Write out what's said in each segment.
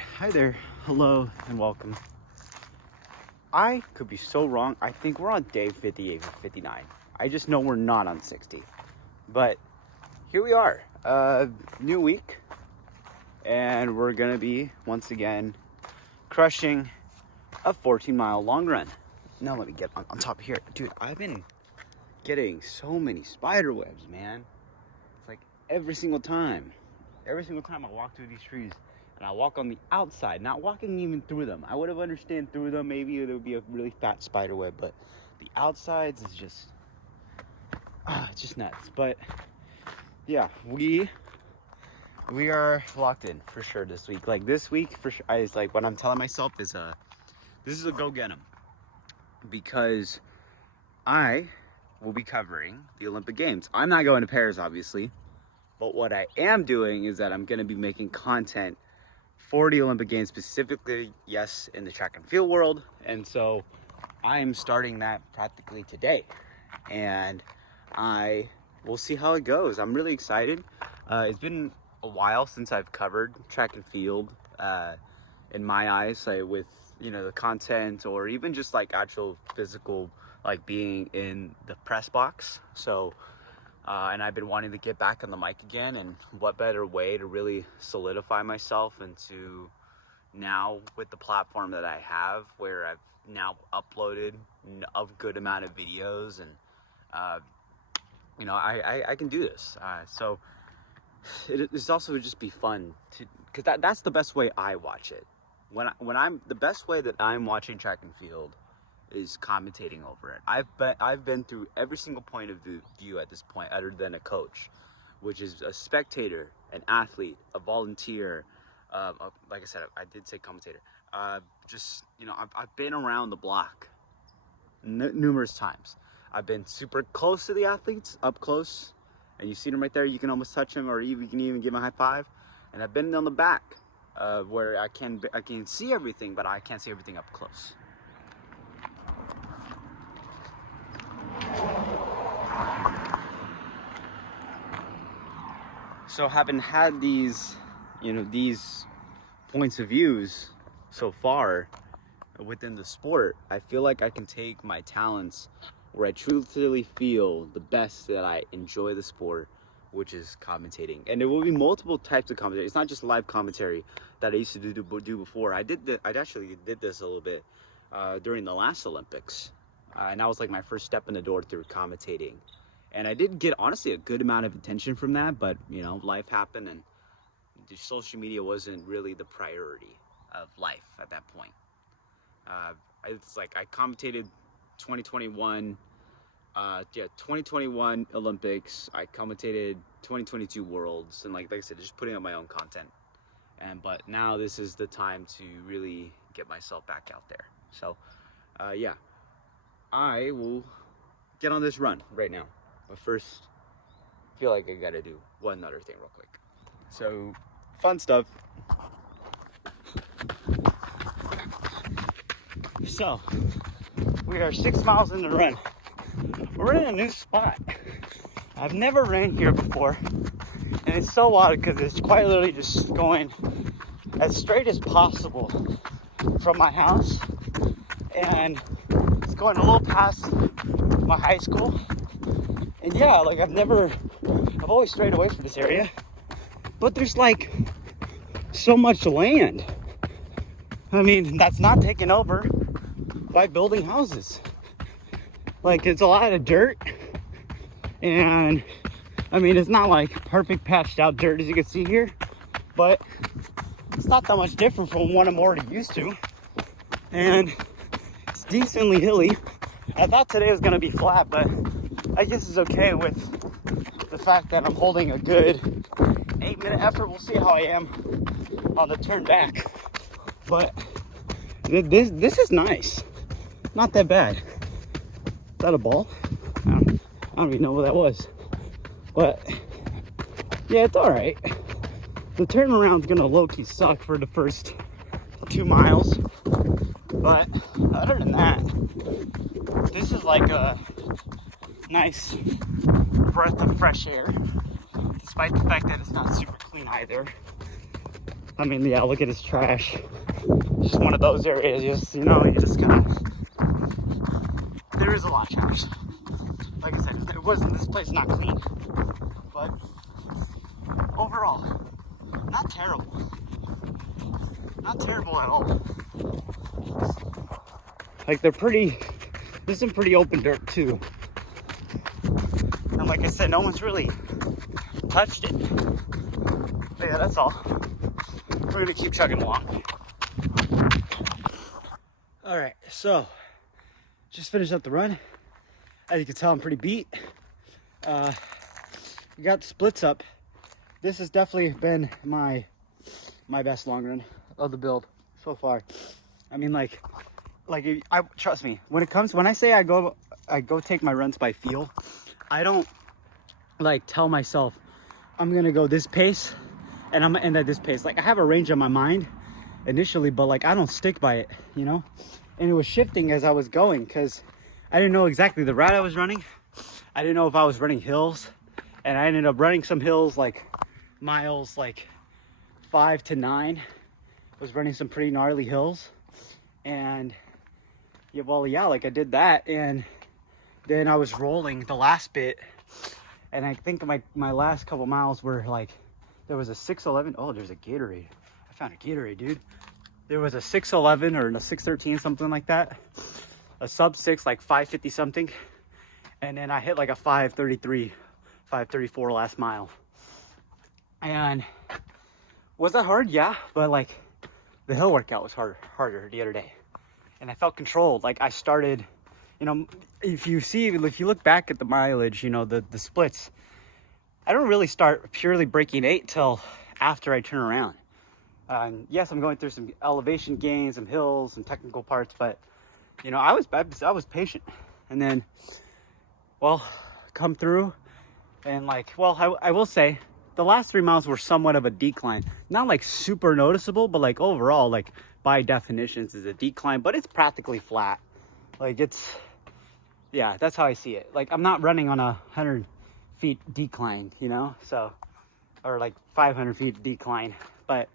Hi there, hello, and welcome. I could be so wrong. I think we're on day 58 or 59. I just know we're not on 60. But here we are, new week, and we're gonna be, once again, crushing a 14-mile long run. Now let me get on top of here. Dude, I've been getting so many spider webs, man. It's like every single time I walk through these trees, and I walk on the outside, not walking even through them. I would have understood through them, maybe there would be a really fat spider web, but the outsides is just, it's just nuts. But yeah, we are locked in for sure this week. Like this week, for sure, I was like, what I'm telling myself is, this is a go get 'em, because I will be covering the Olympic Games. I'm not going to Paris, obviously, but what I am doing is that I'm going to be making content for the Olympic Games, specifically, yes, in the track and field world. And so I'm starting that practically today, and I will see how it goes. I'm really excited. It's been a while since I've covered track and field, in my eyes, like with, the content, or even just like actual physical, like being in the press box. So and I've been wanting to get back on the mic again, and what better way to really solidify myself into now with the platform that I have, where I've now uploaded a good amount of videos, and I can do this. So it's also just be fun to, because that's the best way I watch it. When I'm the best way that I'm watching track and field is commentating over it. I've been through every single point of view at this point, other than a coach, which is a spectator, an athlete, a volunteer. Like I said, I did say commentator. I've been around the block numerous times. I've been super close to the athletes, up close, and you see them right there. You can almost touch them, or you can even give them a high five. And I've been on the back, where I can see everything, but I can't see everything up close. So having had these points of views so far within the sport, I feel like I can take my talents where I truly feel the best, that I enjoy the sport, which is commentating. And there will be multiple types of commentary. It's not just live commentary that I used to do before. I actually did this a little bit during the last Olympics. And that was like my first step in the door through commentating. And I did get, honestly, a good amount of attention from that, but, life happened, and the social media wasn't really the priority of life at that point. It's like I commentated 2021 Olympics. I commentated 2022 Worlds, and like I said, just putting up my own content. But now this is the time to really get myself back out there. So, I will get on this run right now. But first, I feel like I gotta do one other thing real quick. So, fun stuff. So, we are 6 miles in the run. We're in a new spot. I've never ran here before. And it's so odd because it's quite literally just going as straight as possible from my house. And it's going a little past my high school. And yeah, like I've always strayed away from this area, but there's like so much land. I mean, that's not taken over by building houses. Like, it's a lot of dirt, and I mean, it's not like perfect patched out dirt as you can see here, but it's not that much different from what I'm already used to. And it's decently hilly. I thought today was gonna be flat, but I guess it's okay with the fact that I'm holding a good 8-minute effort. We'll see how I am on the turn back. But this is nice. Not that bad. Is that a ball? I don't even know what that was. But yeah, it's all right. The turnaround's gonna low-key suck for the first 2 miles. But other than that, this is like a nice breath of fresh air, despite the fact that it's not super clean either. I mean, yeah, look at his trash. Just one of those areas, just, you know, you just kind of, there is a lot of trash. Like I said, it wasn't, this place is not clean, but overall, not terrible. Not terrible at all. Like, they're pretty, there's some pretty open dirt too. And like I said, no one's really touched it. But yeah, that's all. We're gonna keep chugging along. All right, so just finished up the run. As you can tell, I'm pretty beat. We got the splits up. This has definitely been my best long run of the build so far. I mean, like I trust me, when I say I go take my runs by feel. I don't like tell myself I'm gonna go this pace and I'm gonna end at this pace. Like, I have a range on my mind initially, but like I don't stick by it, you know. And it was shifting as I was going because I didn't know exactly the route I was running. I didn't know if I was running hills, and I ended up running some hills like miles like 5 to 9. I was running some pretty gnarly hills, and yeah, well, yeah, like I did that, and then I was rolling the last bit, and I think my last couple miles were like, there was a 6:11. Oh, there's a Gatorade. I found a Gatorade, dude. There was a 6:11 or a 6:13, something like that. A sub 6, like 5:50 something. And then I hit like a 5:33, 5:34 last mile. And was that hard? Yeah, but like the hill workout was harder the other day. And I felt controlled. Like, I started, you know, if you look back at the mileage, you know, the splits, I don't really start purely breaking 8 till after I turn around. Yes, I'm going through some elevation gains, some hills, some technical parts, but you know, I was patient. And then, well, come through, and like, well, I will say the last 3 miles were somewhat of a decline. Not like super noticeable, but like overall, like by definitions is a decline, but it's practically flat. Like, it's, yeah, that's how I see it. Like, I'm not running on a 100 feet decline, you know, so, or like 500 feet decline, but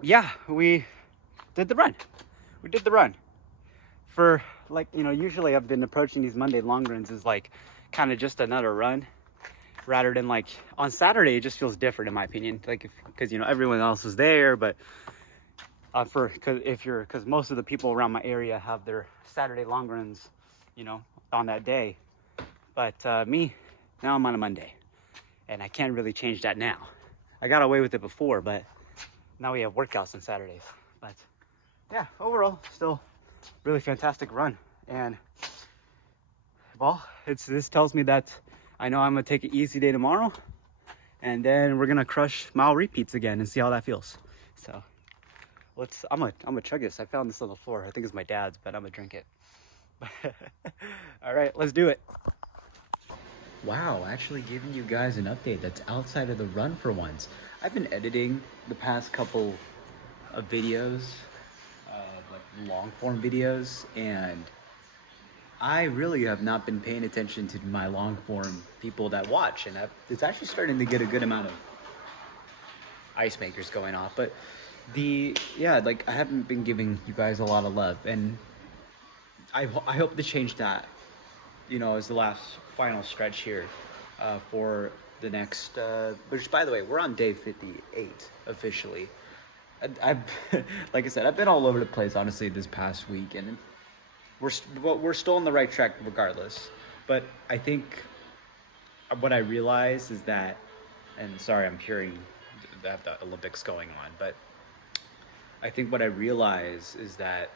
yeah, we did the run. For, like, you know, usually I've been approaching these Monday long runs as like kind of just another run, rather than like on Saturday. It just feels different in my opinion, like, because you know, everyone else is there, but because most of the people around my area have their Saturday long runs, you know, on that day. But me, now I'm on a Monday, and I can't really change that now. I got away with it before, but now we have workouts on Saturdays. But yeah, overall, still really fantastic run. And well, this tells me that I know I'm gonna take an easy day tomorrow, and then we're gonna crush mile repeats again and see how that feels. So I'm gonna chug this. I found this on the floor. I think it's my dad's, but I'm gonna drink it. All right, let's do it. Wow, actually giving you guys an update that's outside of the run for once. I've been editing the past couple of videos, like long form videos, and I really have not been paying attention to my long form people that watch, and it's actually starting to get a good amount of ice makers going off. But like, I haven't been giving you guys a lot of love, and I hope to change that, you know, as the last final stretch here for the next, which, by the way, we're on day 58 officially. I've like I said, I've been all over the place, honestly, this past week, and we're still on the right track regardless. But I think what I realize is that, and sorry, I'm hearing that the Olympics going on, but I think what I realize is that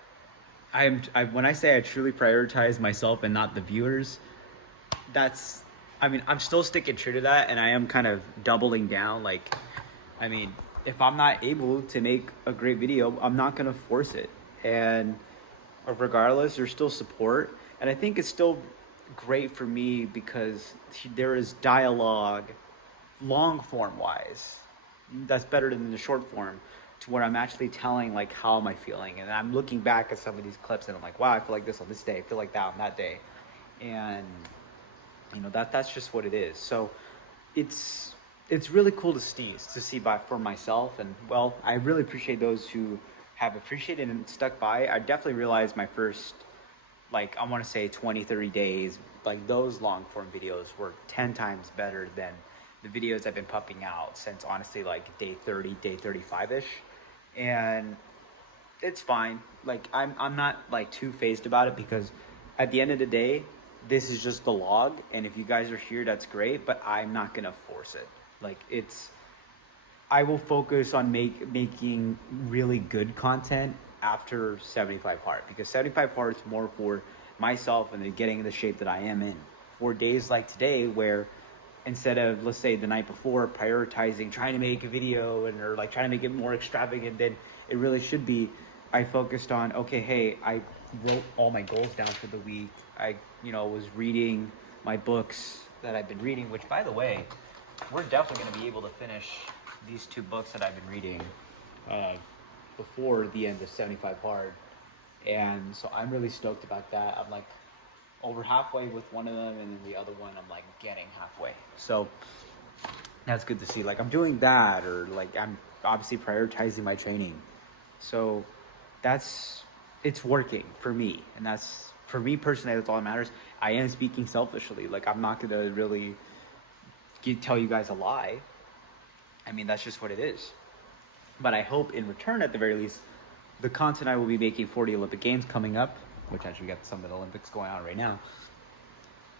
when I say I truly prioritize myself and not the viewers, I'm still sticking true to that, and I am kind of doubling down. Like, I mean, if I'm not able to make a great video, I'm not gonna force it. And regardless, there's still support, and I think it's still great for me because there is dialogue, long form wise, that's better than the short form, to where I'm actually telling, like, how am I feeling, and I'm looking back at some of these clips and I'm like, wow, I feel like this on this day, I feel like that on that day, and you know, that's just what it is. So it's it's really cool to see by for myself. And well, I really appreciate those who have appreciated and stuck by. I definitely realized my first, like, I want to say 20, 30 days, like those long form videos were 10 times better than the videos I've been pumping out since honestly like day 30, day 35-ish. And it's fine. Like I'm not like too phased about it, because at the end of the day, this is just the log, and if you guys are here, that's great, but I'm not gonna force it. Like I will focus on making really good content after 75 hard, because 75 hard is more for myself and then getting the shape that I am in. For days like today, where instead of, let's say, the night before prioritizing trying to make a video and or like trying to make it more extravagant than it really should be, I focused on, okay, hey, I wrote all my goals down for the week. I was reading my books that I've been reading, which, by the way, we're definitely going to be able to finish these 2 books that I've been reading before the end of 75 hard. And so I'm really stoked about that. I'm like over halfway with one of them, and then the other one I'm like getting halfway. So that's good to see. Like I'm doing that, or like I'm obviously prioritizing my training. So it's working for me. And that's, for me personally, that's all that matters. I am speaking selfishly. Like I'm not gonna really tell you guys a lie. I mean, that's just what it is. But I hope in return, at the very least, the content I will be making for the Olympic Games coming up, which actually got some of the Olympics going on right now,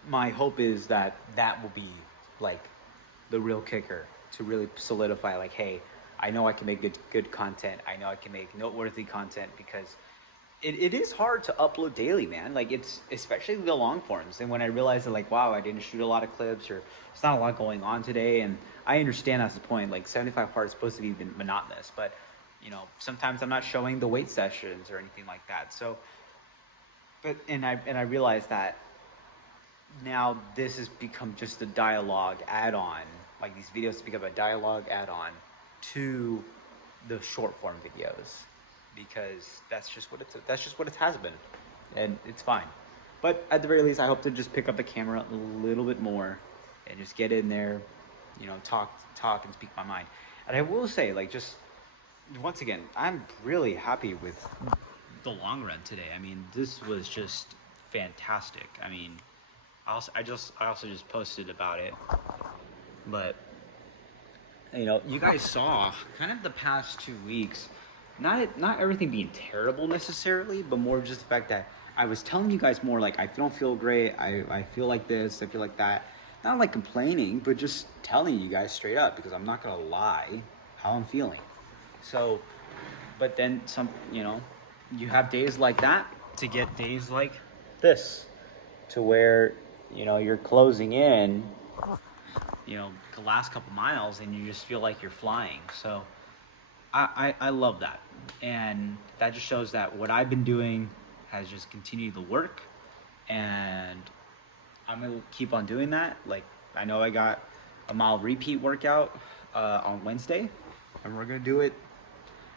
my hope is that that will be like the real kicker to really solidify, like, hey, I know I can make good content. I know I can make noteworthy content, because it is hard to upload daily, man. Like it's, especially the long forms. And when I realized that, like, wow, I didn't shoot a lot of clips, or it's not a lot going on today. And I understand that's the point. Like 75 hard is supposed to be monotonous, but sometimes I'm not showing the weight sessions or anything like that. So, and I realized that now this has become just a dialogue add-on. Like these videos become a dialogue add-on to the short form videos, because that's just what it has been, and it's fine. But at the very least, I hope to just pick up the camera a little bit more and just get in there, talk and speak my mind. And I will say, like, just once again, I'm really happy with the long run today. I mean, this was just fantastic. I mean, I also just posted about it, but you guys saw kind of the past 2 weeks, not everything being terrible necessarily, but more just the fact that I was telling you guys more like, I don't feel great, I feel like this, I feel like that. Not like complaining, but just telling you guys straight up, because I'm not gonna lie how I'm feeling. So, but then some, you have days like that to get days like this, to where you're closing in the last couple miles, and you just feel like you're flying. So I love that, and that just shows that what I've been doing has just continued to work, and I'm gonna keep on doing that. Like, I know I got a mile repeat workout on Wednesday, and we're gonna do it.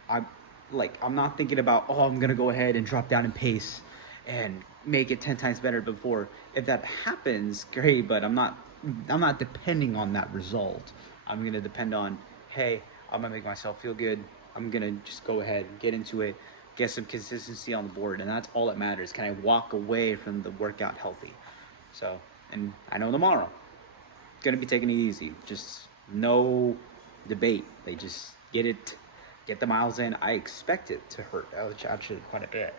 I'm not thinking about, I'm gonna go ahead and drop down in pace and make it 10 times better before. If that happens, great, but I'm not depending on that result. I'm gonna depend on, hey, I'm gonna make myself feel good. I'm gonna just go ahead, get into it, get some consistency on the board, and that's all that matters. Can I walk away from the workout healthy? So, and I know tomorrow, gonna be taking it easy. Just no debate. They just get the miles in. I expect it to hurt, actually quite a bit.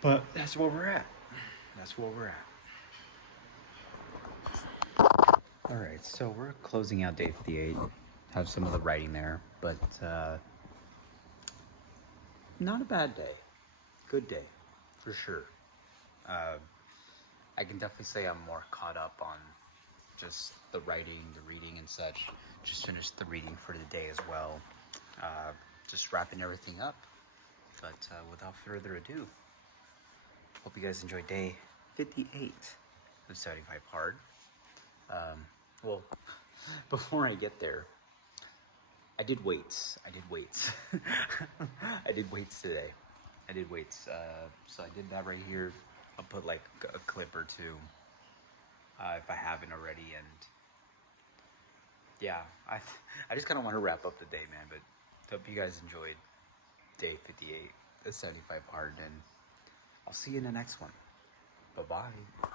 But that's where we're at. All right, so we're closing out day 58. Have some of the writing there, but not a bad day. Good day, for sure. I can definitely say I'm more caught up on just the writing, the reading and such. Just finished the reading for the day as well. Just wrapping everything up. But without further ado, hope you guys enjoyed day 58 of 75 hard. Well, before I get there, I did weights. I did weights today. So I did that right here. I'll put like a clip or two if I haven't already. And yeah, I just kind of want to wrap up the day, man. But hope you guys enjoyed day 58, the 75 hard, and I'll see you in the next one. Bye bye.